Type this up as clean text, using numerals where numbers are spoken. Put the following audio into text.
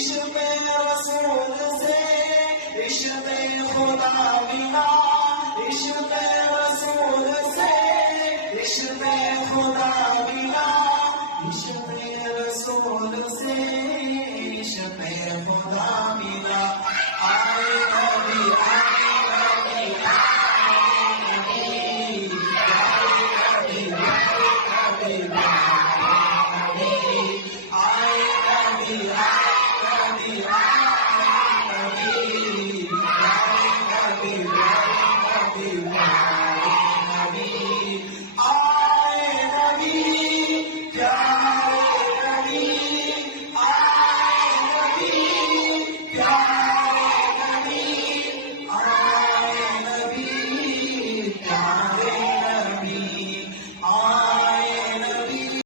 عشق رسول سے عشق خدا ملا، عشق رسول سے عشق خدا ملا، عشق رسول سے عشق خدا ملا۔ آئے نبی آئے نبی آئے نبی آئے نبی آئے نبی آئے نبی آئے نبی آئے